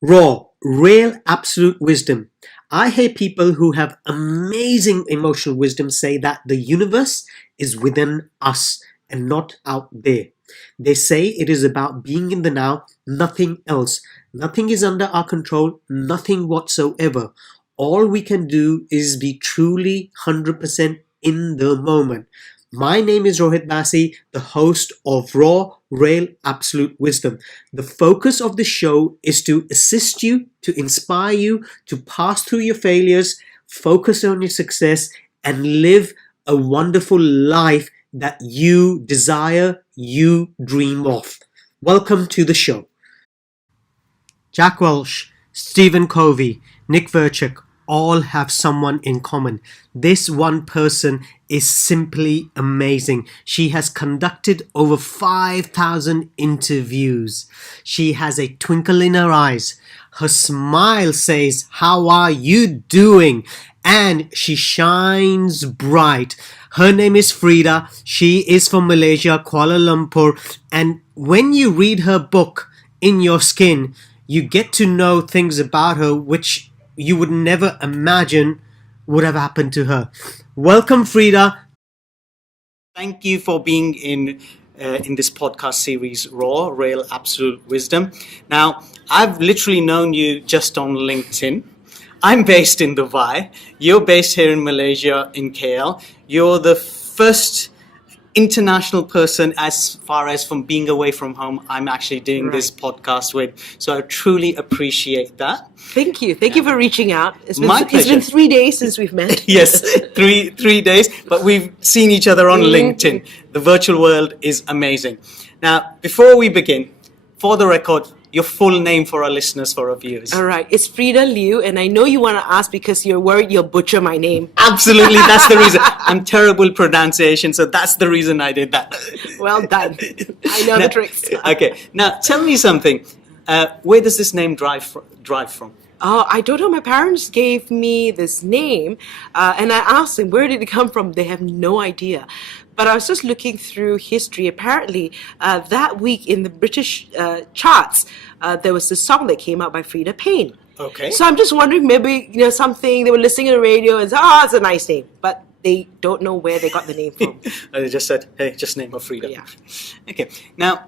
Raw, real, absolute wisdom. I hear people who have amazing emotional wisdom say that the universe is within us and not out there. They say it is about being in the now, nothing else. Nothing is under our control, nothing whatsoever. All we can do is be truly 100% in the moment. My name is Rohit Bassi, the host of Raw, Real, Absolute Wisdom. The focus of the show is to assist you, to inspire you, to pass through your failures, focus on your success, and live a wonderful life that you desire, you dream of. Welcome to the show. Jack Welch, Stephen Covey, Nick Vijucic all have someone in common. This one person is simply amazing. She has conducted over 5,000 interviews. She has a twinkle in her eyes. Her smile says, "How are you doing?" And she shines bright. Her name is Freda. She is from Malaysia, Kuala Lumpur. And when you read her book, In Your Skin, you get to know things about her which you would never imagine would have happened to her. Welcome, Freda. Thank you for being in this podcast series, Raw, Real, Absolute Wisdom. Now, I've literally known you just on LinkedIn. I'm based in Dubai. You're based here in Malaysia, in KL. You're the first international person as far as from being away from home I'm actually doing this podcast with. So I truly appreciate that. Thank you. Thank you for reaching out. It's My been 3 days since we've met. Yes, three days, but we've seen each other on LinkedIn. The virtual world is amazing. Now, before we begin, for the record, your full name for our listeners, for our viewers. All right. It's Freda Liu, and I know you want to ask because you're worried you'll butcher my name. Absolutely, that's the reason. I'm terrible pronunciation, so that's the reason I did that. Well done. I know the tricks. Okay, now tell me something. Where does this name drive from? Oh, I don't know. My parents gave me this name, and I asked them, where did it come from? They have no idea. But I was just looking through history. Apparently, that week in the British charts, there was this song that came out by Freda Payne. Okay. So I'm just wondering, maybe something they were listening on the radio and said, "Oh, it's a nice name," but they don't know where they got the name from. They just said, "Hey, just name her Freda." Yeah. Okay. Now,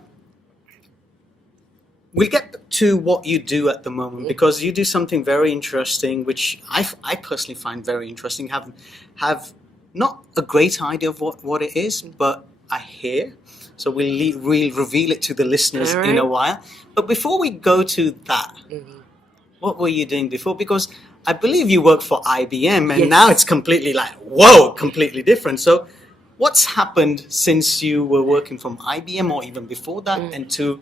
we'll get to what you do at the moment, because you do something very interesting, which I personally find very interesting. Have not a great idea of what it is, but I hear. So we'll reveal it to the listeners in a while. But before we go to that, what were you doing before? Because I believe you work for IBM, and now it's completely completely different. So what's happened since you were working from IBM, or even before that, and to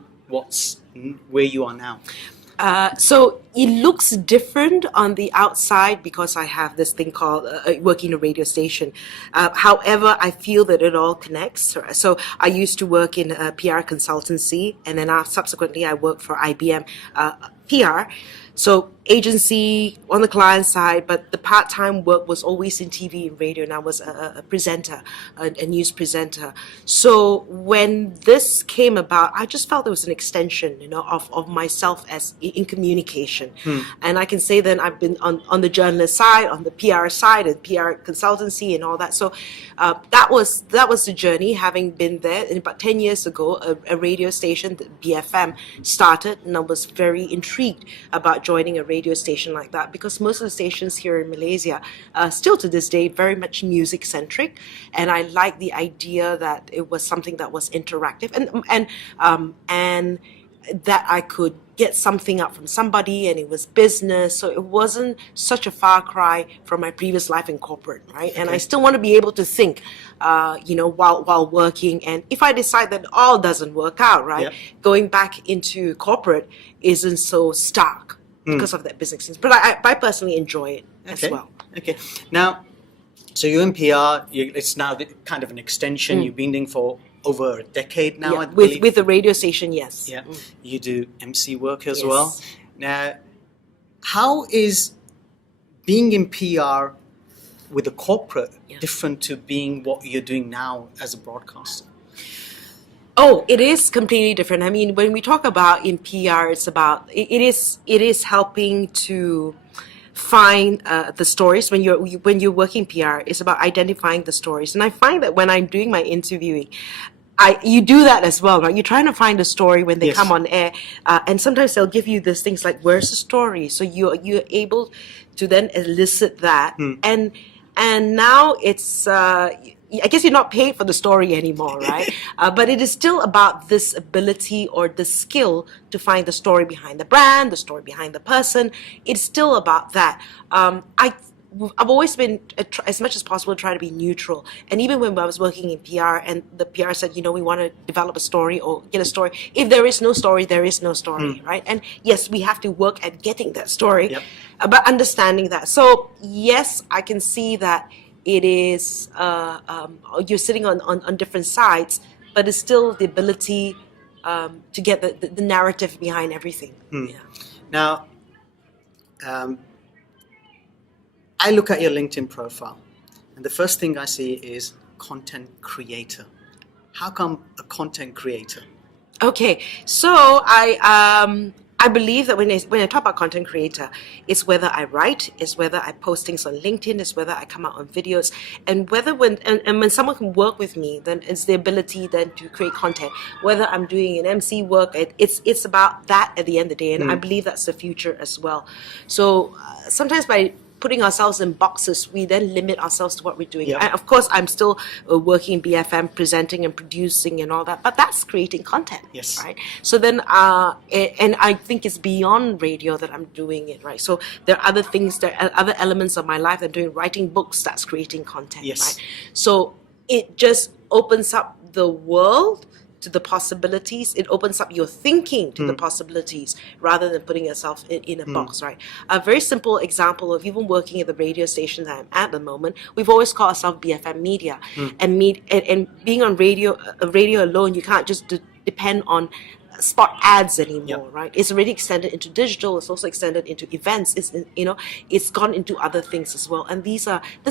where you are now? So it looks different on the outside because I have this thing called working a radio station. However, I feel that it all connects. So I used to work in a PR consultancy, and then subsequently I worked for IBM PR. So agency on the client side, but the part-time work was always in TV and radio, and I was a presenter, a news presenter. So when this came about, I just felt it was an extension, of myself as in communication. And I can say then I've been on the journalist side, on the PR side, and PR consultancy and all that. So that was the journey, having been there. And about 10 years ago, a radio station, the BFM, started, and I was very intrigued about joining a radio station like that, because most of the stations here in Malaysia still to this day very much music centric, and I like the idea that it was something that was interactive and that I could get something out from somebody, and it was business, so it wasn't such a far cry from my previous life in corporate, right? And I still want to be able to think, while working, and if I decide that all doesn't work out, right, going back into corporate isn't so stark because of that business sense. But I personally enjoy it as well. Okay. Now, so you're in PR. It's now kind of an extension. You've been doing for over a decade now, I believe. With the radio station, yes. Yeah. You do MC work as well. Now, how is being in PR with a corporate different to being what you're doing now as a broadcaster? Oh, it is completely different. I mean, when we talk about in PR, it's about it is helping to find the stories. When you're working PR, it's about identifying the stories. And I find that when I'm doing my interviewing, you do that as well, right? You're trying to find a story when they Yes. come on air, and sometimes they'll give you these things like, "Where's the story?" So you're able to then elicit that, and now it's. I guess you're not paid for the story anymore, right? But it is still about this ability or the skill to find the story behind the brand, the story behind the person. It's still about that. I've always been, as much as possible, try to be neutral. And even when I was working in PR and the PR said, we want to develop a story or get a story. If there is no story, there is no story, right? And yes, we have to work at getting that story, Yep. but understanding that. So yes, I can see that it is, you're sitting on different sides, but it's still the ability to get the narrative behind everything. Yeah. Now, I look at your LinkedIn profile, and the first thing I see is content creator. How come a content creator? Okay, so I believe that when I talk about content creator, it's whether I write, it's whether I post things on LinkedIn, it's whether I come out on videos, and whether when someone can work with me, then it's the ability then to create content. Whether I'm doing an MC work, it's about that at the end of the day, and I believe that's the future as well. So sometimes by putting ourselves in boxes, we then limit ourselves to what we're doing. Yep. And of course, I'm still working in BFM, presenting and producing and all that, but that's creating content, Yes. right? So then, and I think it's beyond radio that I'm doing it, right? So there are other things, there are other elements of my life. I'm doing writing books, that's creating content, Yes. right? So it just opens up the world to the possibilities. It opens up your thinking to the possibilities rather than putting yourself in a box, right? A very simple example of even working at the radio station that I'm at the moment, we've always called ourselves BFM Media. And being on radio alone, you can't just depend on spot ads anymore, Yep. right? It's already extended into digital. It's also extended into events. It's gone into other things as well. And this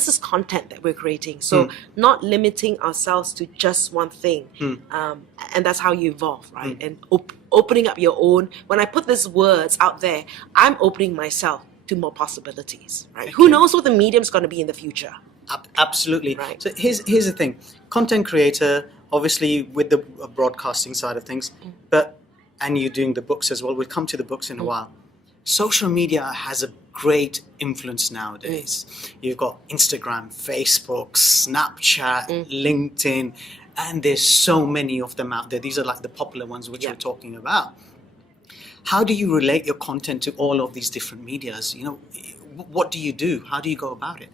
is content that we're creating. So not limiting ourselves to just one thing, and that's how you evolve, right? And opening up your own. When I put these words out there, I'm opening myself to more possibilities, right? Who knows what the medium's going to be in the future? Absolutely. Right. So here's the thing: content creator, obviously with the broadcasting side of things, and you're doing the books as well. We'll come to the books in a while. Social media has a great influence nowadays. You've got Instagram, Facebook, Snapchat, LinkedIn, and there's so many of them out there. These are like the popular ones which we're talking about. How do you relate your content to all of these different medias? What do you do? How do you go about it?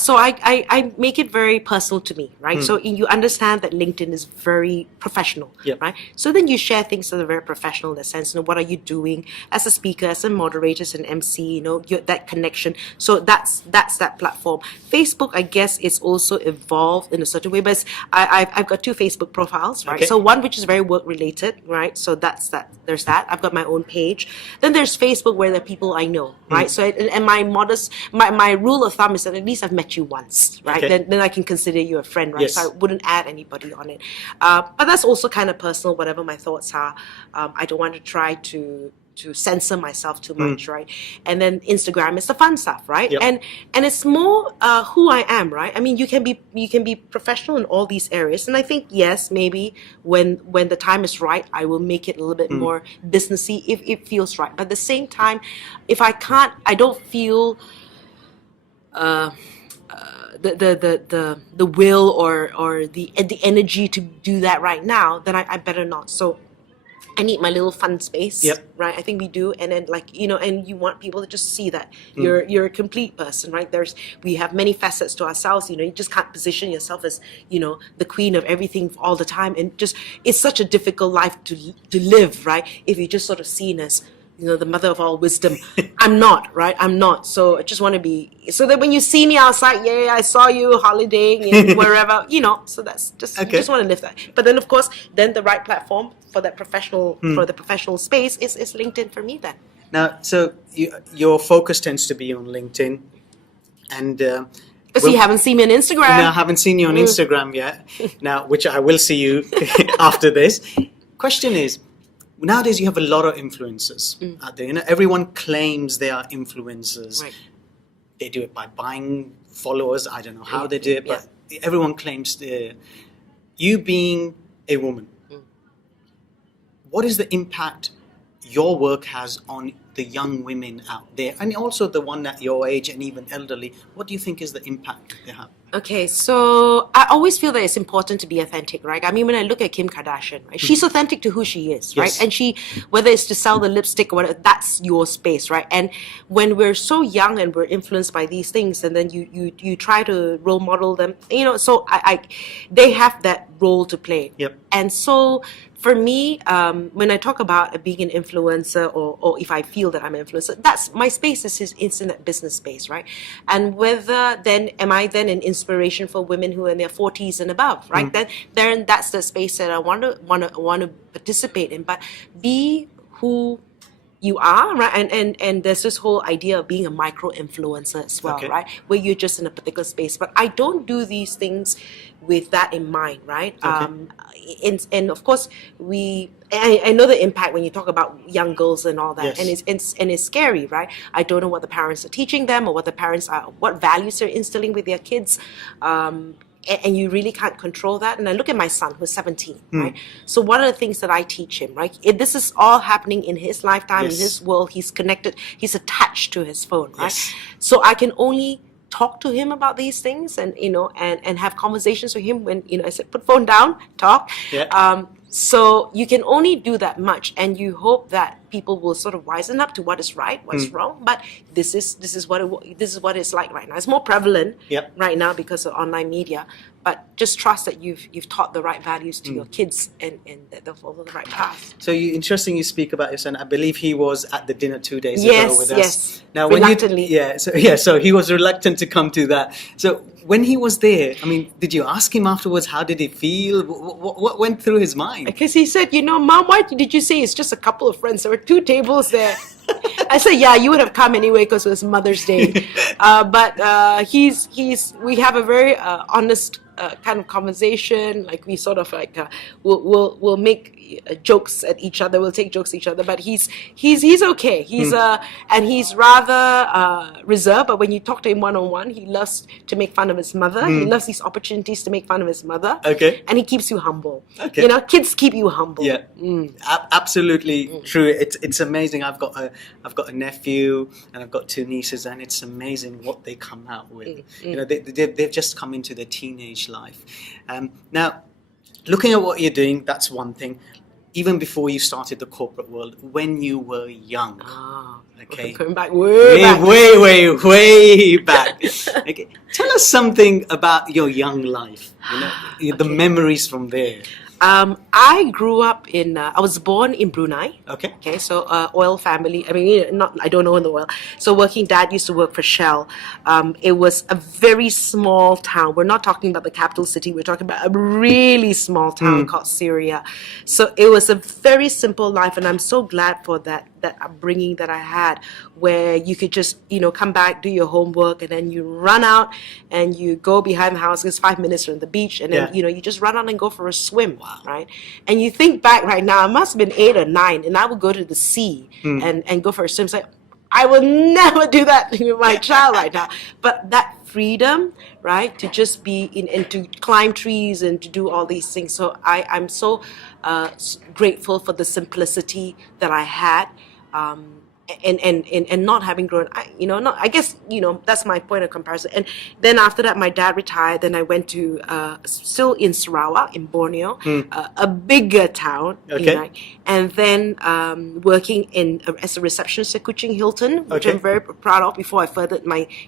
So I make it very personal to me, right? So you understand that LinkedIn is very professional, Yep. right? So then you share things that are very professional in the sense, what are you doing as a speaker, as a moderator, as an MC, that connection. So that's that platform. Facebook, I guess, is also evolved in a certain way, but I've got two Facebook profiles, right? Okay. So one which is very work related, right? So that's that. There's that. I've got my own page. Then there's Facebook where there are people I know, right? So and my rule of thumb is that at least I've met you once, right? Okay. Then I can consider you a friend, right? Yes. So I wouldn't add anybody on it. But that's also kind of personal, whatever my thoughts are. I don't want to try to censor myself too much, right? And then Instagram is the fun stuff, right? Yep. And it's more who I am, right? I mean, you can be professional in all these areas, and I think yes, maybe when the time is right, I will make it a little bit more businessy if it feels right. But at the same time, if I don't feel the will or the energy to do that right now, then I better not. So I need my little fun space, Yep. right? I think we do, and then and you want people to just see that you're a complete person, right? We have many facets to ourselves. You just can't position yourself as the queen of everything all the time, and just it's such a difficult life to live, right? If you're just sort of seen as the mother of all wisdom. I'm not, right? I'm not. So I just want to be, so that when you see me outside, yeah, I saw you holidaying wherever, so that's just, you just want to live that. But then of course, then the right platform for that professional, for the professional space is LinkedIn for me then. Now, so your focus tends to be on LinkedIn, and Because you haven't seen me on Instagram. No, I haven't seen you on Instagram yet. Now, which I will see you after this. Question is, nowadays you have a lot of influencers out there. You know, everyone claims they are influencers. Right. They do it by buying followers. I don't know how they do it, but everyone claims you being a woman. What is the impact your work has on the young women out there, and also the one at your age and even elderly? What do you think is the impact they have? Okay, so I always feel that it's important to be authentic, right? I mean, when I look at Kim Kardashian, right, she's authentic to who she is, right? Yes. And she, whether it's to sell the lipstick or whatever, that's your space, right? And when we're so young and we're influenced by these things, and then you try to role model them, you know, so they have that role to play. Yep. And so for me, when I talk about being an influencer, or if I feel that I'm an influencer, that's my space is his internet business space, right? And whether then am I then an inspiration for women who are in their 40s and above, right? Then that's the space that I want to participate in. But be who you are, right? And there's this whole idea of being a micro influencer as well, Okay. right? Where you're just in a particular space. But I don't do these things with that in mind, right? Okay. And of course, I know the impact when you talk about young girls and all that, Yes. and it's scary, right? I don't know what the parents are teaching them, or what the parents are, what values they're instilling with their kids. And you really can't control that. And I look at my son, who's 17, right? So what are the things that I teach him, right? This is all happening in his lifetime, Yes. in his world. He's connected, he's attached to his phone, right? Yes. So I can only talk to him about these things, and and have conversations with him when I said put phone down, talk. Yeah. So you can only do that much, and you hope that people will sort of wisen up to what is right, what's wrong. But this is what it's like right now. It's more prevalent Yep. right now because of online media. But just trust that you've taught the right values to your kids, and that they'll follow the right path. So interesting you speak about your son. I believe he was at the dinner 2 days Yes, ago with us. yes. Now, Reluctantly. so he was reluctant to come to that. So when he was there, I mean, did you ask him afterwards? How did he feel? What went through his mind? Because he said, Mom, why did you say it's just a couple of friends? There were 2 tables there. I said, yeah, you would have come anyway because it was Mother's Day. But we have a very honest kind of conversation. Like we sort of like we'll make jokes at each other. We'll take jokes at each other. But he's okay. And he's rather reserved. But when you talk to him one-on-one, he loves to make fun of his mother. He loves these opportunities to make fun of his mother. Okay. And he keeps you humble. Okay. Kids keep you humble. Yeah, absolutely true. It's amazing. I've got a nephew and I've got 2 nieces, and it's amazing what they come out with. They've just come into their teenage life. Now, looking at what you're doing, that's one thing. Even before you started the corporate world, when you were young, okay, Going back way back. way back. Okay, tell us something about your young life. The memories from there. I grew up I was born in Brunei. Okay. Okay, so oil family. I mean, I don't know in the oil. So working dad used to work for Shell. It was a very small town. We're not talking about the capital city. We're talking about a really small town called Syria. So it was a very simple life, and I'm so glad for that upbringing that I had, where you could just come back, do your homework, and then you run out and you go behind the house. It's 5 minutes from the beach, and then you just run out and go for a swim. Wow. Right? And you think back right now, I must have been 8 or 9, and I would go to the sea and go for a swim. So I will never do that with my child right now. But that freedom, right, to just be and to climb trees and to do all these things. So I'm so grateful for the simplicity that I had. And not having grown, I guess that's my point of comparison. And then after that, my dad retired. Then I went to still in Sarawak in Borneo, a bigger town, Okay. and then working as a receptionist at Kuching Hilton, which Okay. I'm very proud of. Before I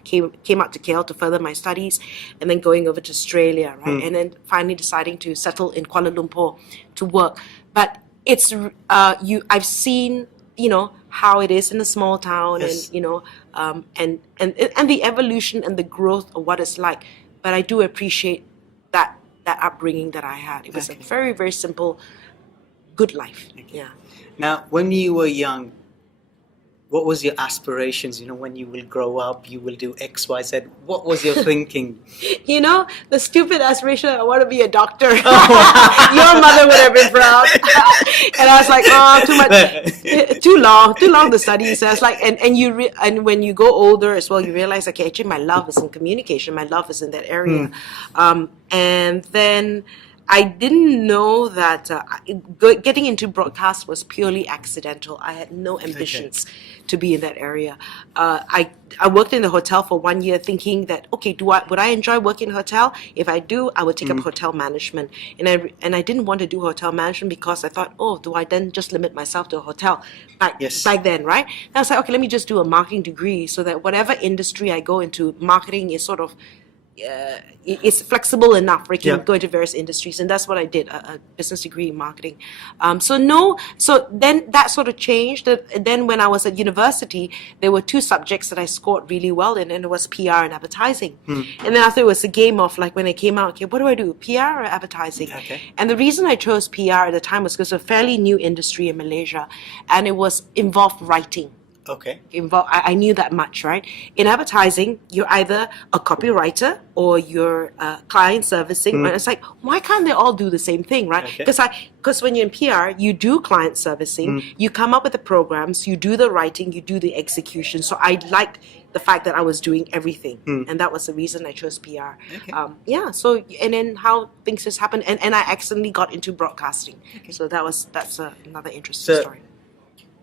came out to KL to further my studies, and then going over to Australia, right, and then finally deciding to settle in Kuala Lumpur to work. But it's I've seen how it is in a small town, Yes. and the evolution and the growth of what it's like. But I do appreciate that upbringing that I had. It was a very, very simple, good life. Yeah. Now, when you were young, what was your aspirations? When you will grow up, you will do X, Y, Z. What was your thinking? The stupid aspiration, I want to be a doctor. Your mother would have been proud. And I was like, oh, too much, too long the study. So it's like, and when you go older as well, you realize, okay, actually my love is in communication. My love is in that area. And then I didn't know that getting into broadcast was purely accidental. I had no ambitions to be in that area. I worked in the hotel for 1 year thinking that, okay, would I enjoy working in a hotel? If I do, I would take up hotel management. And I didn't want to do hotel management because I thought, oh, do I then just limit myself to a hotel? Back then, right? And I was like, okay, let me just do a marketing degree so that whatever industry I go into, marketing is sort of it's flexible enough where you can go into various industries, and that's what I did, a business degree in marketing. So then that sort of changed. Then when I was at university, there were two subjects that I scored really well in, and it was PR and advertising. And then after it was a game of like when I came out, okay, what do I do, PR or advertising? And the reason I chose PR at the time was because it's a fairly new industry in Malaysia, and it was involved writing. I knew that much, right? In advertising, you're either a copywriter or you're client servicing. Right? It's like, why can't they all do the same thing, right? Because when you're in PR, you do client servicing, you come up with the programs, you do the writing, you do the execution. So I liked the fact that I was doing everything, and that was the reason I chose PR. So and then how things just happened, and I accidentally got into broadcasting. So that's another interesting story.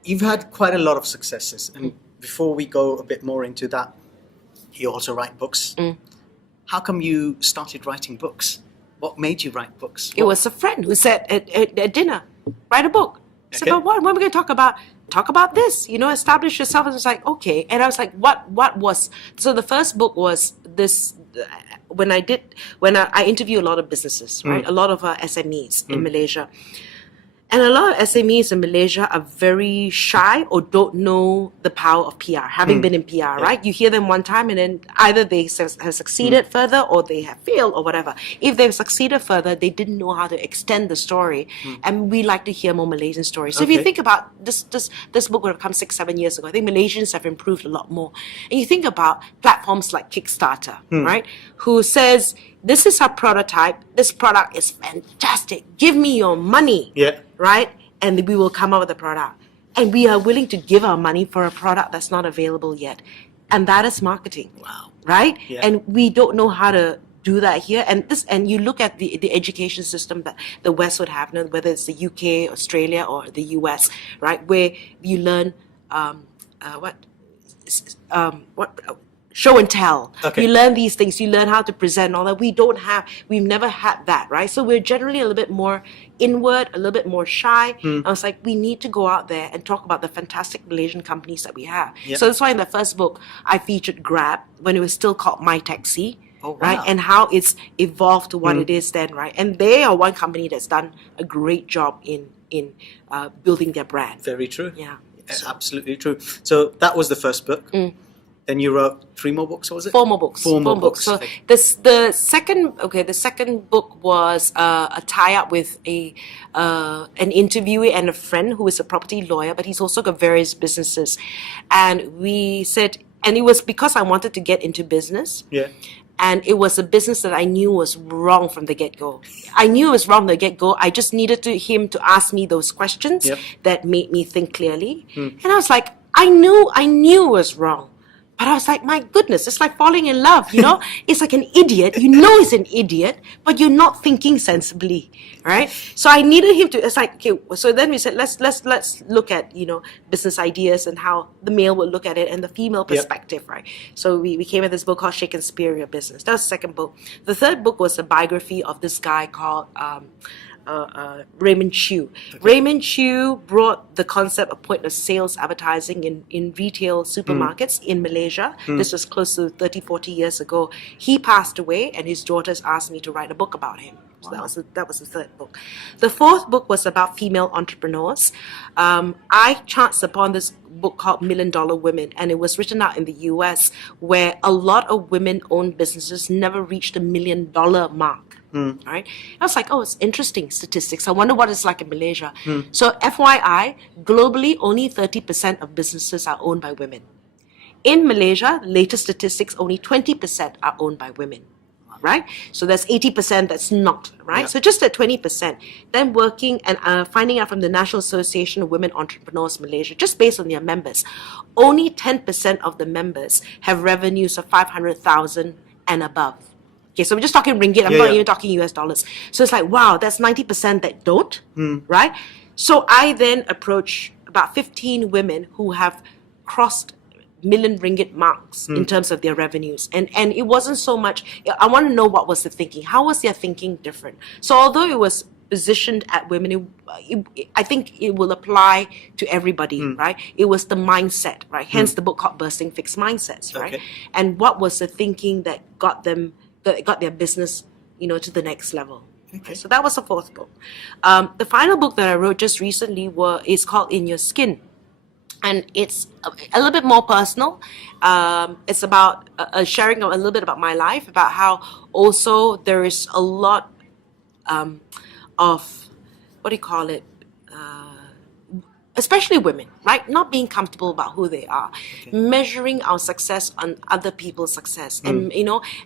You've had quite a lot of successes, and before we go a bit more into that, you also write books. How come you started writing books? What made you write books? It was a friend who said at dinner, write a book. I said, but what are we going to talk about? Talk about this, establish yourself. And I was like, okay. And I was like, what was, so the first book was this, when I interview a lot of businesses, right? A lot of SMEs in Malaysia. And a lot of SMEs in Malaysia are very shy or don't know the power of PR, having been in PR, right? You hear them one time and then either they have succeeded further or they have failed or whatever. If they've succeeded further, they didn't know how to extend the story. And we like to hear more Malaysian stories. So if you think about this book would have come 6-7 years ago. I think Malaysians have improved a lot more. And you think about platforms like Kickstarter, right? Who says, this is our prototype. This product is fantastic. Give me your money. Right? And we will come up with a product. And we are willing to give our money for a product that's not available yet. And that is marketing. Wow. Right? And we don't know how to do that here. And you look at the education system that the West would have, whether it's the UK, Australia, or the US, right? Where you learn show and tell. You learn these things. You learn how to present all that. We've never had that, right? So we're generally a little bit more inward, a little bit more shy. I was like, we need to go out there and talk about the fantastic Malaysian companies that we have. So that's why in the first book, I featured Grab when it was still called My Taxi. Right? And how it's evolved to what it is then, right? And they are one company that's done a great job in building their brand. Very true. Yeah. Absolutely true. So that was the first book. Then you wrote 3 more books, or was it? 4 more books. 4 more books. So the second book was a tie-up with an interviewee and a friend who is a property lawyer, but he's also got various businesses. And we said, and it was because I wanted to get into business. And it was a business that I knew was wrong from the get-go. I knew it was wrong from the get-go. I just needed him to ask me those questions that made me think clearly. And I was like, I knew it was wrong. But I was like, my goodness, it's like falling in love, It's like an idiot. You know he's an idiot, but you're not thinking sensibly, right? So I needed him to, it's like, okay, so then we said, let's look at, business ideas and how the male would look at it and the female perspective, right? So we came with this book called Shake and Spear Your Business. That was the second book. The third book was a biography of this guy called Raymond Chew. Raymond Chew brought the concept of point of sales advertising in retail supermarkets in Malaysia. This was close to 30-40 years ago. He passed away and his daughters asked me to write a book about him. So that was the third book. The fourth book was about female entrepreneurs. I chanced upon this book called $1 Million Women, and it was written out in the US where a lot of women-owned businesses never reached the $1 million mark. Right? I was like, oh, it's interesting statistics. I wonder what it's like in Malaysia. So FYI, globally, only 30% of businesses are owned by women. In Malaysia, latest statistics, only 20% are owned by women. Right? So that's 80% that's not, right? Yeah. So just at 20%. Then working and finding out from the National Association of Women Entrepreneurs Malaysia, just based on their members, only 10% of the members have revenues of 500,000 and above. Okay, so we're just talking ringgit, I'm not even talking US dollars. So it's like, wow, that's 90% that don't, right? So I then approach about 15 women who have crossed million ringgit marks in terms of their revenues. And it wasn't so much, I want to know what was the thinking. How was their thinking different? So although it was positioned at women, I think it will apply to everybody, right? It was the mindset, right? Hence the book called Bursting Fixed Mindsets, right? Okay. And what was the thinking that got their business, to the next level. Okay. So that was the fourth book. The final book that I wrote just recently is called In Your Skin. And it's a little bit more personal. It's about sharing a little bit about my life, about how also there is a lot of, what do you call it? Especially women, right? Not being comfortable about who they are, measuring our success on other people's success, and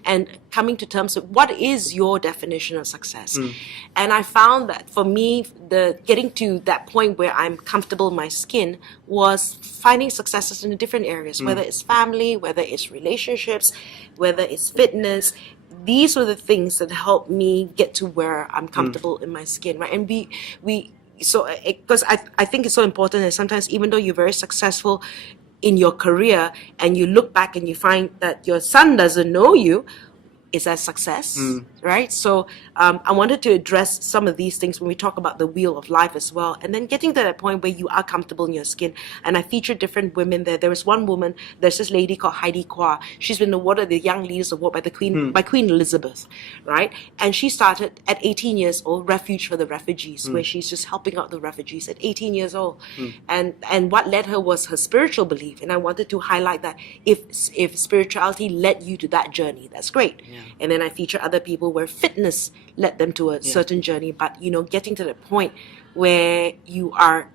and coming to terms with what is your definition of success. And I found that for me, the getting to that point where I'm comfortable in my skin was finding successes in the different areas, whether it's family, whether it's relationships, whether it's fitness. These were the things that helped me get to where I'm comfortable in my skin, right? And because I think it's so important that sometimes, even though you're very successful in your career and you look back and you find that your son doesn't know you, is that success, right? So I wanted to address some of these things when we talk about the wheel of life as well, and then getting to that point where you are comfortable in your skin. And I featured different women there. There was one woman, there's this lady called Heidi Kwa. She's been awarded the Young Leaders Award by the Queen, by Queen Elizabeth, right? And she started at 18 years old, Refuge for the Refugees, where she's just helping out the refugees at 18 years old. And what led her was her spiritual belief. And I wanted to highlight that if spirituality led you to that journey, that's great. And then I feature other people where fitness led them to a certain journey, but getting to the point where you are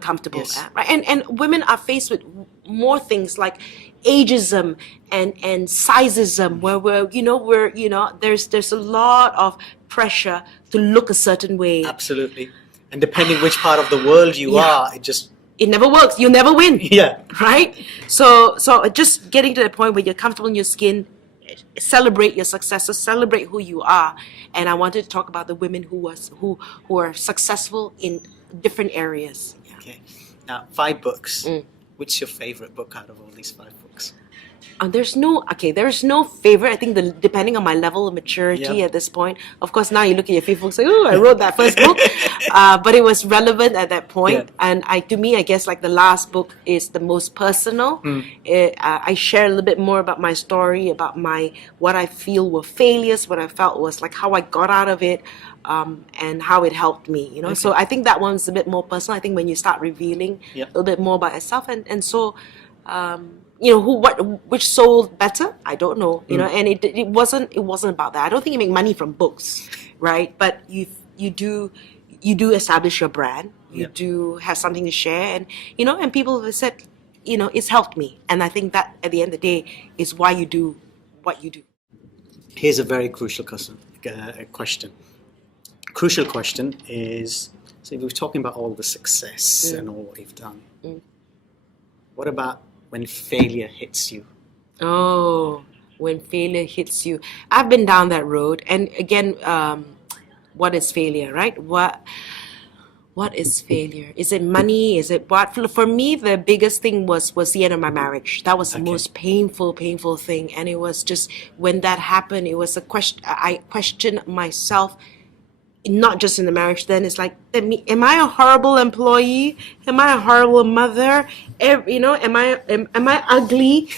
comfortable at, right? And women are faced with more things like ageism and sizeism, where there's a lot of pressure to look a certain way. Absolutely. And depending which part of the world you are, it never works. You'll never win. Yeah. Right? So just getting to the point where you're comfortable in your skin, celebrate your successes, celebrate who you are. And I wanted to talk about the women who are successful in different areas. Okay. Now, 5 books. Which your favorite book out of all these 5 books? There's no favorite. I think depending on my level of maturity at this point. Of course, now you look at your Facebook and say, oh, I wrote that first book. But it was relevant at that point. And to me, I guess like the last book is the most personal. I share a little bit more about my story, about what I feel were failures, what I felt was like how I got out of it, and how it helped me. So I think that one's a bit more personal. I think when you start revealing a little bit more about yourself, and so. Which sold better? I don't know. And it wasn't about that. I don't think you make money from books, right? But you do establish your brand. You do have something to share, and people have said, it's helped me. And I think that at the end of the day is why you do what you do. Here's a very crucial question. Crucial question is: so we were talking about all the success and all what you've done. What about when failure hits you? Oh, when failure hits you. I've been down that road. And again, what is failure, right? What is failure? Is it money? Is it what? For me, the biggest thing was the end of my marriage. That was the most painful thing. And it was just, when that happened, it was a question. I questioned myself, not just in the marriage. Then it's like, am I a horrible employee? Am I a horrible mother? Am I ugly?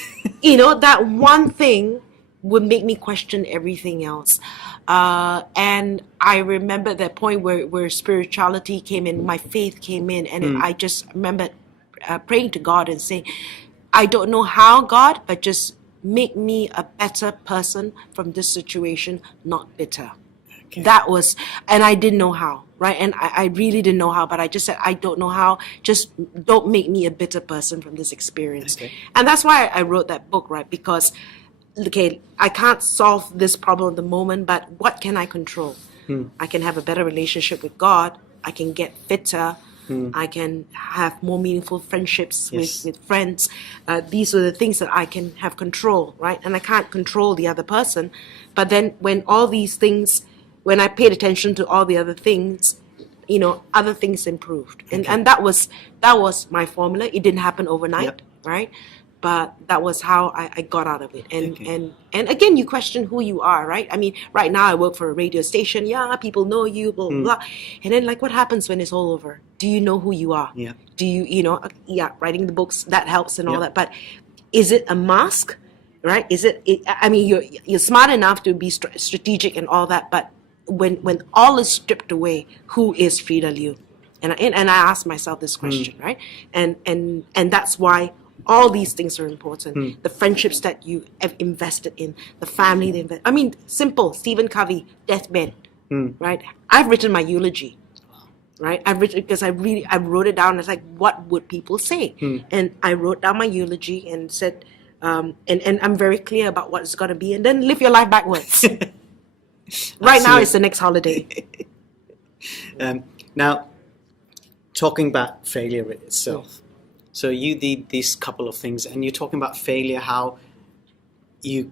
That one thing would make me question everything else. And I remember that point where spirituality came in, my faith came in, and I just remember praying to God and saying, I don't know how, God, but just make me a better person from this situation, not bitter. Okay. That was, and I didn't know how, right? And I really didn't know how, but I just said, I don't know how. Just don't make me a bitter person from this experience. Okay. And that's why I wrote that book, right? Because, okay, I can't solve this problem at the moment, but what can I control? I can have a better relationship with God. I can get fitter. I can have more meaningful friendships Yes. with friends. These are the things that I can have control, right? And I can't control the other person. But then when all these things, when I paid attention to all the other things, other things improved. And that was my formula. It didn't happen overnight, Yep. right? But that was how I got out of it. And, Okay. and again, you question who you are, right? I mean, right now I work for a radio station. Yeah, people know you, blah, blah, blah. And then, like, what happens when it's all over? Do you know who you are? Yeah. Do you, writing the books, that helps and all Yep. that. But is it a mask, right? I mean, you're smart enough to be strategic and all that. But when all is stripped away, who is Freda Liu? And I asked myself this question, right? And that's why all these things are important. The friendships that you have invested in, the family. I mean, simple. Stephen Covey, deathbed, right? I've written my eulogy, right? I've written because I wrote it down. It's like, what would people say? And I wrote down my eulogy and said, and I'm very clear about what it's going to be. And then live your life backwards. Right now, it's the next holiday. Now, talking about failure itself. So you did these couple of things, and you're talking about failure, how you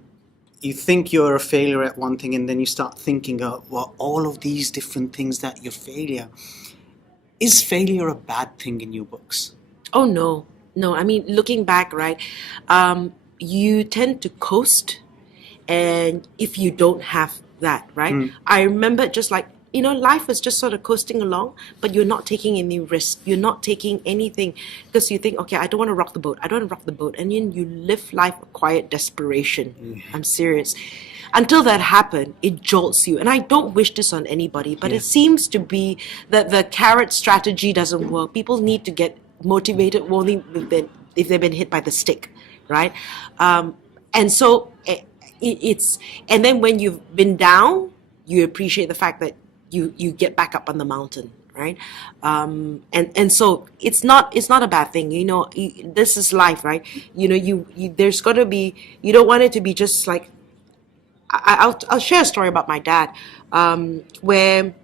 think you're a failure at one thing, and then you start thinking of, well, all of these different things that you're failure. Is failure a bad thing in your books? Oh, no. I mean, looking back, right, you tend to coast, and if you don't have that, right? I remember just like, life was just sort of coasting along, but you're not taking any risk. You're not taking anything because you think, okay, I don't want to rock the boat. And then you live life of quiet desperation. I'm serious. Until that happened, it jolts you. And I don't wish this on anybody, but it seems to be that the carrot strategy doesn't work. People need to get motivated only if they've been hit by the stick, right? And so and then when you've been down, you appreciate the fact that you get back up on the mountain, right? And so it's not a bad thing, this is life, right? There's got to be, you don't want it to be just like, I'll share a story about my dad, where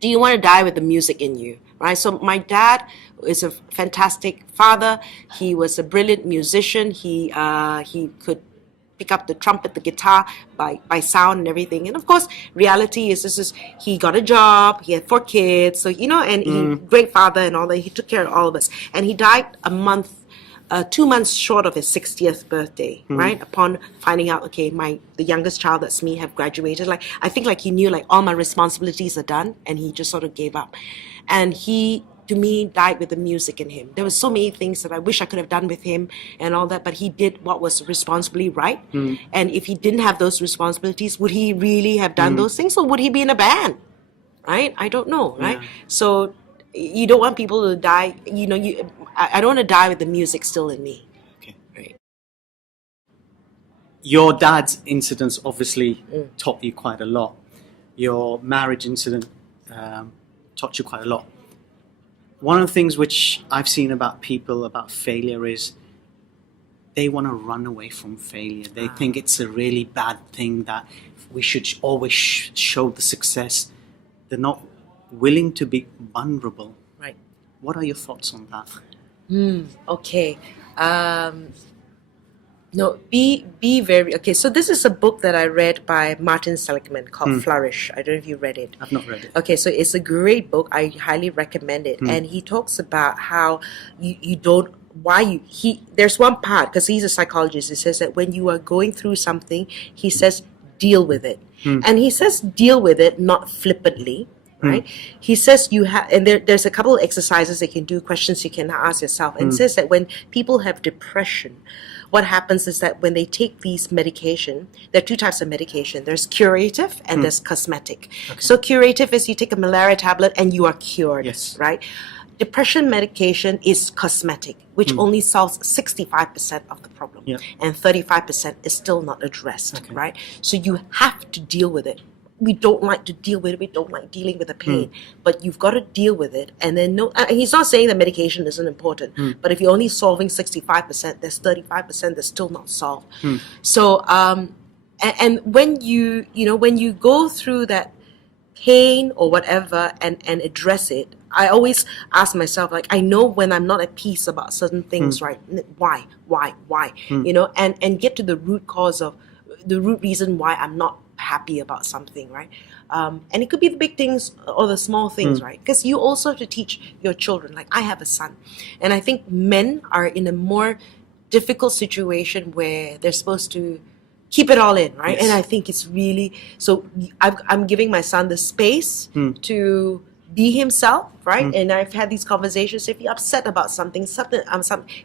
do you want to die with the music in you, right? So my dad is a fantastic father. He was a brilliant musician. He could pick up the trumpet, the guitar by sound and everything. And of course, reality is he got a job, he had 4 kids, so and he great father and all that. He took care of all of us, and he died 2 months short of his 60th birthday, right? Upon finding out, okay, the youngest child, that's me, have graduated. Like, I think like he knew like all my responsibilities are done, and he just sort of gave up. And he, to me, died with the music in him. There were so many things that I wish I could have done with him and all that, but he did what was responsibly right. And if he didn't have those responsibilities, would he really have done those things, or would he be in a band? Right? I don't know, right? So you don't want people to die, I don't want to die with the music still in me. Okay. Right. Your dad's incidents obviously taught you quite a lot. Your marriage incident taught you quite a lot. One of the things which I've seen about people about failure is they want to run away from failure. They think it's a really bad thing, that we should always show the success. They're not willing to be vulnerable. Right. What are your thoughts on that? Okay. No, be very, okay. So this is a book that I read by Martin Seligman called Flourish. I don't know if you read it. I've not read it. Okay, so it's a great book. I highly recommend it. And he talks about how you don't, there's one part, because he's a psychologist, he says that when you are going through something, he says, deal with it. And he says, deal with it, not flippantly. Right? He says you have, and there's a couple of exercises you can do, questions you can ask yourself. And it says that when people have depression, what happens is that when they take these medication, there are 2 types of medication. There's curative and there's cosmetic. Okay. So curative is you take a malaria tablet and you are cured, Yes. right? depression medication is cosmetic, which only solves 65% of the problem, Yeah. and 35% is still not addressed, Okay. right? So you have to deal with it. We don't like to deal with it. We don't like dealing with the pain, but you've got to deal with it. And then he's not saying that medication isn't important, but if you're only solving 65%, there's 35% that's still not solved. So, and when when you go through that pain or whatever and address it, I always ask myself, like, I know when I'm not at peace about certain things, right? Why, and get to the root cause of the root reason why I'm not happy about something, right? And it could be the big things or the small things, right? Because you also have to teach your children. Like, I have a son, and I think men are in a more difficult situation where they're supposed to keep it all in, right? Yes. And I think it's really so. I'm giving my son the space to be himself, right? And I've had these conversations. If you're upset about something,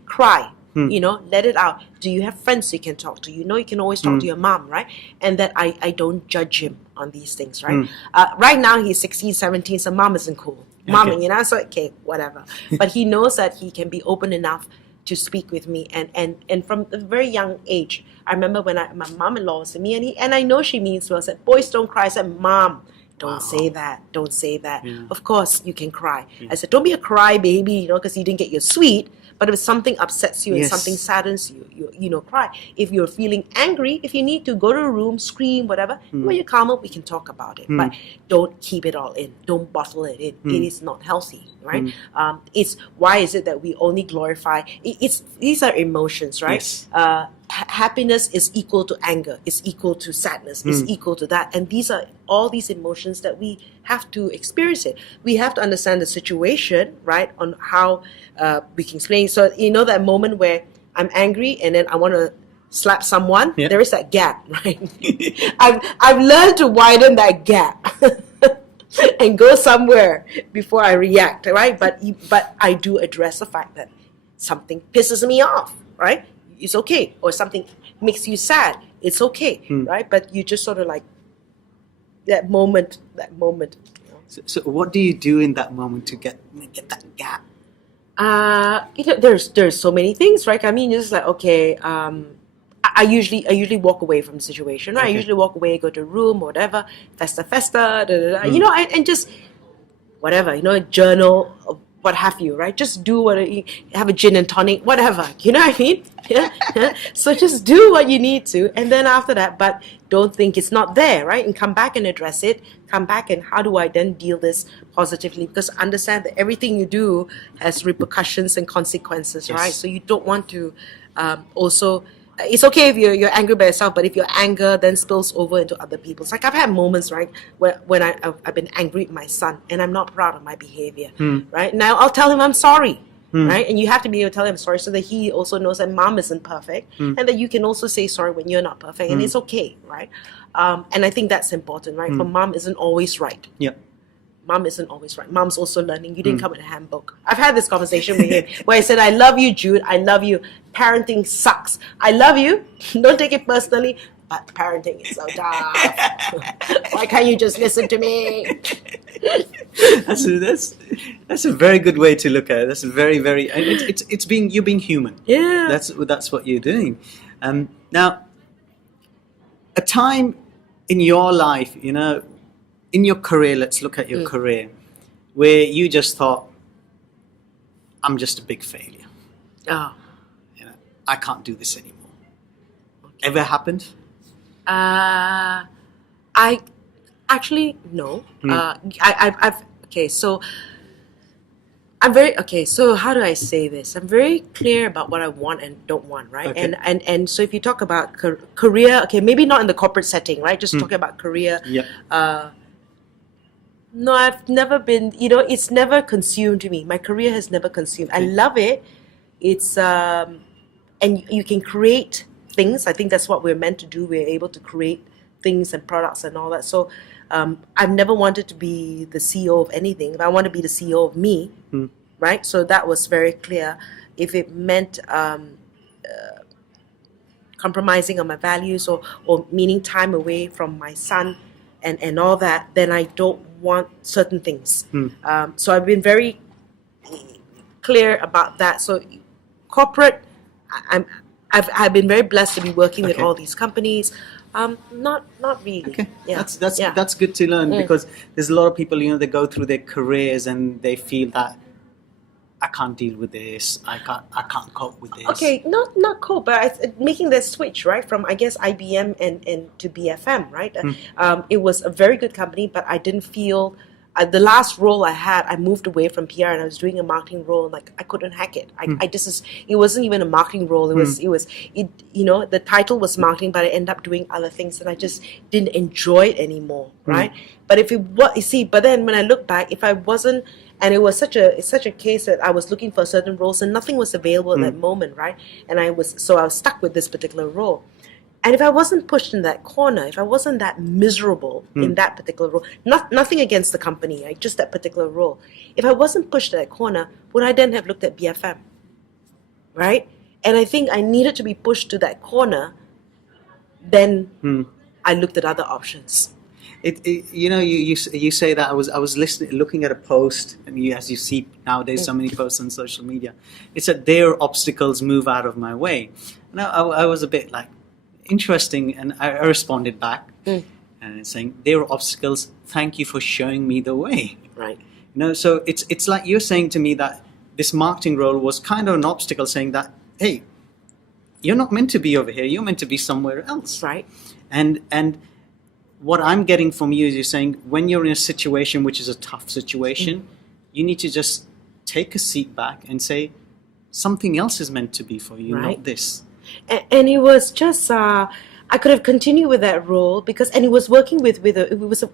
cry. Let it out. Do you have friends you can talk to? You can always talk to your mom, right? And that I don't judge him on these things, right? Right now he's 16, 17, so mom isn't cool. Mom, Okay. so okay, whatever. But he knows that he can be open enough to speak with me, and from a very young age, I remember when my mom-in-law was to me, and I know she means well. Said, "Boys don't cry." I said, "Mom, don't say that. Don't say that. Of course you can cry." I said, "Don't be a cry baby, because you didn't get your sweet. But if something upsets you and Yes. something saddens you, cry. If you're feeling angry, if you need to go to a room, scream, whatever, when you're calmer, we can talk about it. But don't keep it all in. Don't bottle it in. It is not healthy, right? It's why is it that we only glorify? These are emotions, right? Yes. Happiness is equal to anger, is equal to sadness, is equal to that. And these are all these emotions that we have to experience it. We have to understand the situation, right, on how we can explain. So, that moment where I'm angry and then I want to slap someone, Yeah. there is that gap, right? I've learned to widen that gap and go somewhere before I react, right? But I do address the fact that something pisses me off, right? It's okay. Or something makes you sad. It's okay, right? But you just sort of like that moment. So what do you do in that moment to get that gap? There's so many things, right? I mean, it's like, okay, I usually walk away from the situation, right? I Okay. usually walk away, go to a room or whatever, festa, da, da, da, and just whatever, journal, or what have you, right? Just do have a gin and tonic, whatever, you know what I mean? Yeah. So just do what you need to, and then after that, but don't think it's not there, right? And come back and address it. Come back and how do I then deal this positively? Because understand that everything you do has repercussions and consequences, Yes. right? So you don't want to also. It's okay if you're angry by yourself, but if your anger then spills over into other people. It's like I've had moments, right, when I've been angry at my son and I'm not proud of my behavior, right? Now I'll tell him I'm sorry, right? And you have to be able to tell him sorry so that he also knows that mom isn't perfect and that you can also say sorry when you're not perfect and it's okay, right? And I think that's important, right? For mom isn't always right. Yep. Mom isn't always right. Mom's also learning. You didn't come with a handbook. I've had this conversation with him where I said, I love you, Jude. I love you. Parenting sucks. I love you. Don't take it personally, but parenting is so tough. Why can't you just listen to me? That's a very good way to look at it. That's very, very. You're being human. Yeah. That's what you're doing. Now, a time in your life, in your career, let's look at your career, where you just thought, I'm just a big failure. Oh. I can't do this anymore. Ever happened? I actually no. I've okay. So I'm very okay. So how do I say this? I'm very clear about what I want and don't want, right? Okay. And so if you talk about career, okay, maybe not in the corporate setting, right? Just talking about career. Yeah. No, I've never been. It's never consumed me. My career has never consumed. I love it. It's and you can create things. I think that's what we're meant to do. We're able to create things and products and all that. So I've never wanted to be the CEO of anything. I want to be the CEO of me, right? So that was very clear. If it meant compromising on my values or meaning time away from my son and all that, then I don't want certain things. So I've been very clear about that. So corporate, I've been very blessed to be working with Okay. all these companies. Not really. Okay, Yeah. that's good to learn, because there's a lot of people, they go through their careers and they feel that I can't deal with this, I can't cope with this. Okay, not cool, but making that switch, right, from I guess IBM and to BFM, right? It was a very good company, but I didn't feel the last role I had. I moved away from PR and I was doing a marketing role, and like I couldn't hack it. It wasn't even a marketing role. The title was marketing, but I ended up doing other things, and I just didn't enjoy it anymore, right? But but then when I look back, if I wasn't. And it was such a case that I was looking for certain roles and nothing was available at that moment, right? And I was stuck with this particular role. And if I wasn't pushed in that corner, if I wasn't that miserable in that particular role, nothing against the company, right? Just that particular role. If I wasn't pushed to that corner, would I then have looked at BFM, right? And I think I needed to be pushed to that corner. Then I looked at other options. You say that. I was looking at a post, and as you see nowadays, so many posts on social media. It said, "Their obstacles move out of my way," and I was a bit like, interesting, and I responded back, and saying, "Their obstacles, thank you for showing me the way." Right. So it's like you're saying to me that this marketing role was kind of an obstacle, saying that, hey, you're not meant to be over here. You're meant to be somewhere else. Right. And what I'm getting from you is you're saying when you're in a situation which is a tough situation, you need to just take a seat back and say something else is meant to be for you, not this. And it was just I could have continued with that role and it was working with a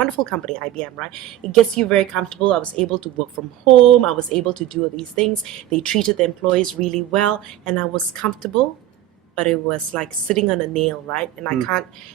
wonderful company, IBM, right? It gets you very comfortable. I was able to work from home. I was able to do all these things. They treated the employees really well, and I was comfortable. But it was like sitting on a nail, right? And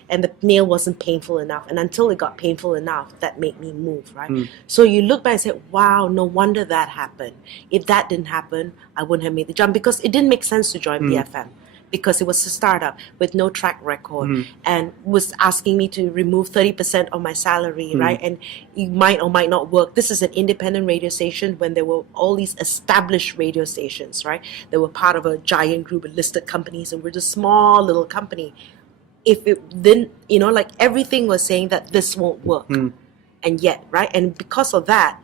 and the nail wasn't painful enough. And until it got painful enough, that made me move, right? So you look back and say, wow, no wonder that happened. If that didn't happen, I wouldn't have made the jump, because it didn't make sense to join BFM. Because it was a startup with no track record and was asking me to remove 30% of my salary, right? And it might or might not work. This is an independent radio station when there were all these established radio stations, right? They were part of a giant group of listed companies, and we're just a small little company. If it didn't, everything was saying that this won't work. And yet, right? And because of that,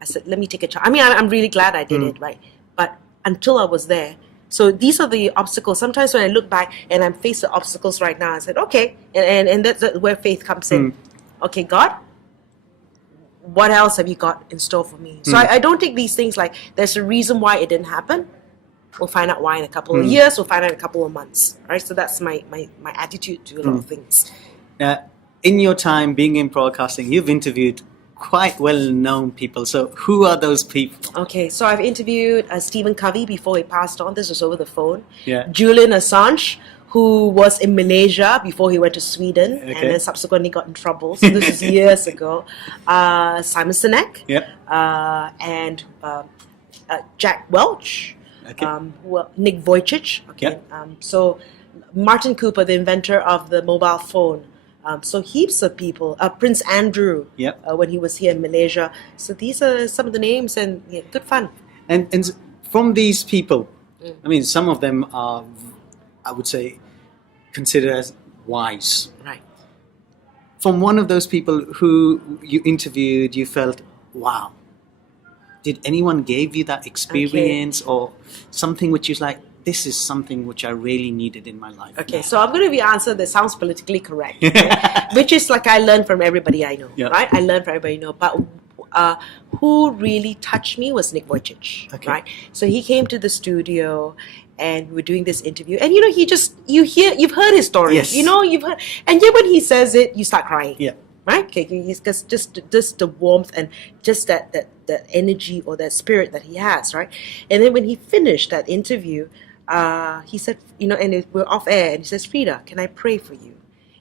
I said, let me take a chance. I mean, I'm really glad I did it, right? But until I was there, so these are the obstacles. Sometimes when I look back and I'm faced with obstacles right now, I said, okay, and that's where faith comes in. Okay, God, what else have you got in store for me? So I don't take these things like there's a reason why it didn't happen. We'll find out why in a couple of years. We'll find out in a couple of months. Right? So that's my attitude to a lot of things. In your time being in broadcasting, you've interviewed quite well-known people. So who are those people? Okay, so I've interviewed Stephen Covey before he passed on. This was over the phone. Yeah. Julian Assange, who was in Malaysia before he went to Sweden, and then subsequently got in trouble. So this is years ago. Simon Sinek. Yep. And Jack Welch. Okay. Nick Vijucic. Okay. Yep. So Martin Cooper, the inventor of the mobile phone. So heaps of people. Prince Andrew, when he was here in Malaysia. So these are some of the names, and good fun. And from these people, I mean, some of them are, I would say, considered as wise. Right. From one of those people who you interviewed, you felt, wow. Did anyone give you that experience or something which is like, this is something which I really needed in my life? Okay, so I'm going to be answer that sounds politically correct, okay? Which is like I learned from everybody I know, right? I learned from everybody I know. But who really touched me was Nick Vijucic, right? So he came to the studio and we were doing this interview. And, you've heard his stories. Yes. You've heard. And yet when he says it, you start crying. Yeah. Right? Okay, because just the warmth and just that energy or that spirit that he has, right? And then when he finished that interview, he said, and we're off air, and he says, Freda, can I pray for you?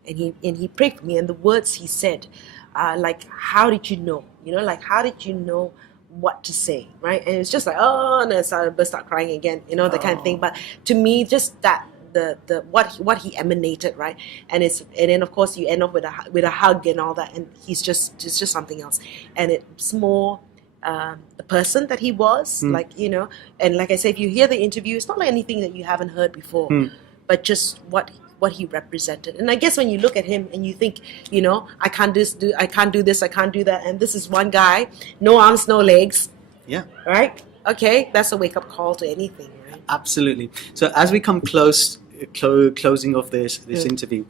And he prayed for me, and the words he said, like, how did you know? How did you know what to say, right? And it's just like, oh, and then I burst out crying again, that kind of thing. But to me, just that the what he emanated, right? And then of course you end up with a hug and all that, and he's just something else. And it's more the person that he was, like, you know, and like I said, if you hear the interview, it's not like anything that you haven't heard before, but just what he represented. And I guess when you look at him and you think, you know, I can't do this, I can't do that, and this is one guy, no arms, no legs, Yeah. right? Okay, that's a wake up call to anything, right? Absolutely. So as we come closing of this interview,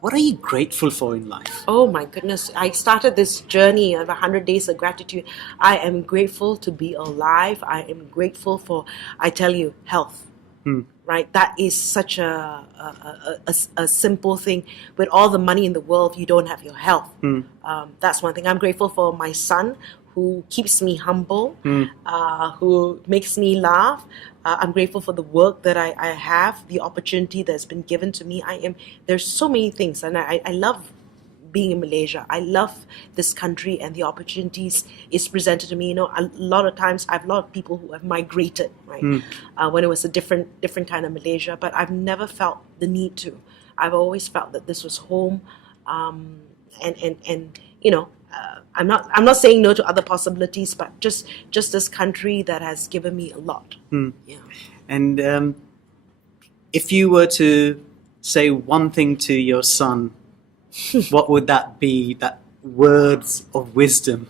what are you grateful for in life? Oh my goodness, I started this journey of 100 days of gratitude. I am grateful to be alive. I am grateful for, I tell you, health. Right? That is such a simple thing. With all the money in the world, if you don't have your health. That's one thing. I'm grateful for my son, who keeps me humble, who makes me laugh. I'm grateful for the work that I have, the opportunity that's been given to me. There's so many things, and I love being in Malaysia. I love this country and the opportunities it's presented to me. You know, a lot of times I have a lot of people who have migrated, right? When it was a different kind of Malaysia, but I've never felt the need to. I've always felt that this was home, and you know, I'm not saying no to other possibilities, but just this country that has given me a lot. Yeah. And if you were to say one thing to your son, what would that be? That words of wisdom.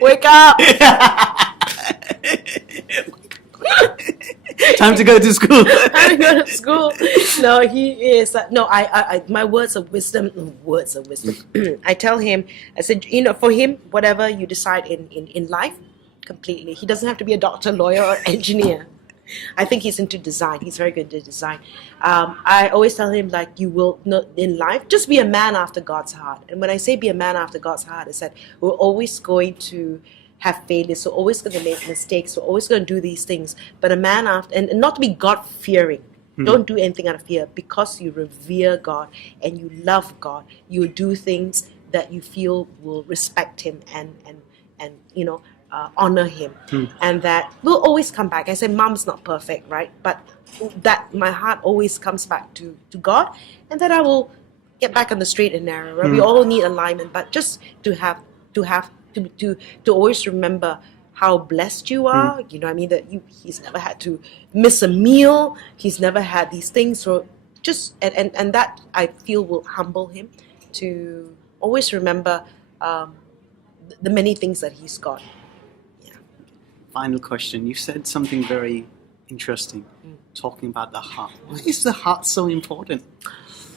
Wake up! Time to go to school. Time to go to school. No, he is. No, I my words of wisdom. I tell him. I said, you know, for him, whatever you decide in life, completely. He doesn't have to be a doctor, lawyer, or engineer. I think he's into design. He's very good at design. I always tell him, like, you will not in life, just be a man after God's heart. And when I say be a man after God's heart, is that we're always going to have failures. We're always going to make mistakes. We're always going to do these things. But a man after, and not to be God fearing. Don't do anything out of fear, because you revere God and you love God. You do things that you feel will respect Him and you know, honor Him, and that will always come back. I say, Mom's not perfect, right? But that my heart always comes back to God, and that I will get back on the straight and narrow. Right? We all need alignment, but just to always remember how blessed you are. You know what I mean? That he's never had to miss a meal. He's never had these things. So just and that I feel will humble him to always remember the many things that he's got. Final question. You said something very interesting, talking about the heart. Why is the heart so important?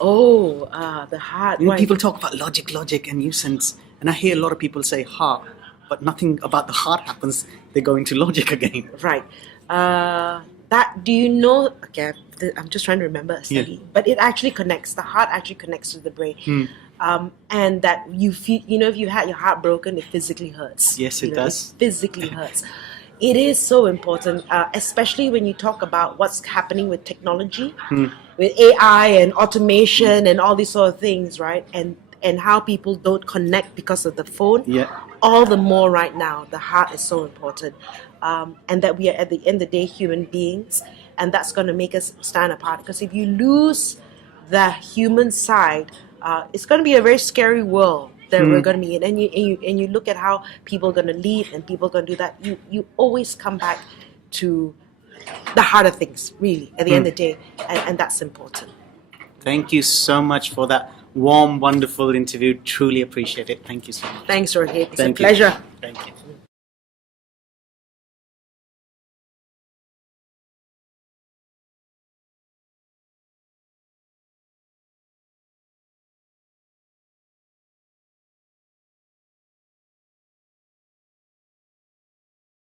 Oh, the heart. You know, people talk about logic and nuisance, and I hear a lot of people say heart, but nothing about the heart happens. They go into logic again. Right. That, do you know, okay, I'm just trying to remember a study, but it actually connects, the heart actually connects to the brain. And that you feel, you know, if you had your heart broken, it physically hurts. Yes, it does. It physically hurts. It is so important, especially when you talk about what's happening with technology, with AI and automation and all these sort of things, right? And how people don't connect because of the phone. Yeah. All the more right now, the heart is so important. And that we are, at the end of the day, human beings, and that's going to make us stand apart. Because if you lose the human side, it's going to be a very scary world that we're going to be in. And you look at how people are going to lead and people are going to do that. You always come back to the heart of things, really, at the end of the day. And that's important. Thank you so much for that warm, wonderful interview. Truly appreciate it. Thank you so much. Thanks, Rohit. It's Thank a you. pleasure. Thank you.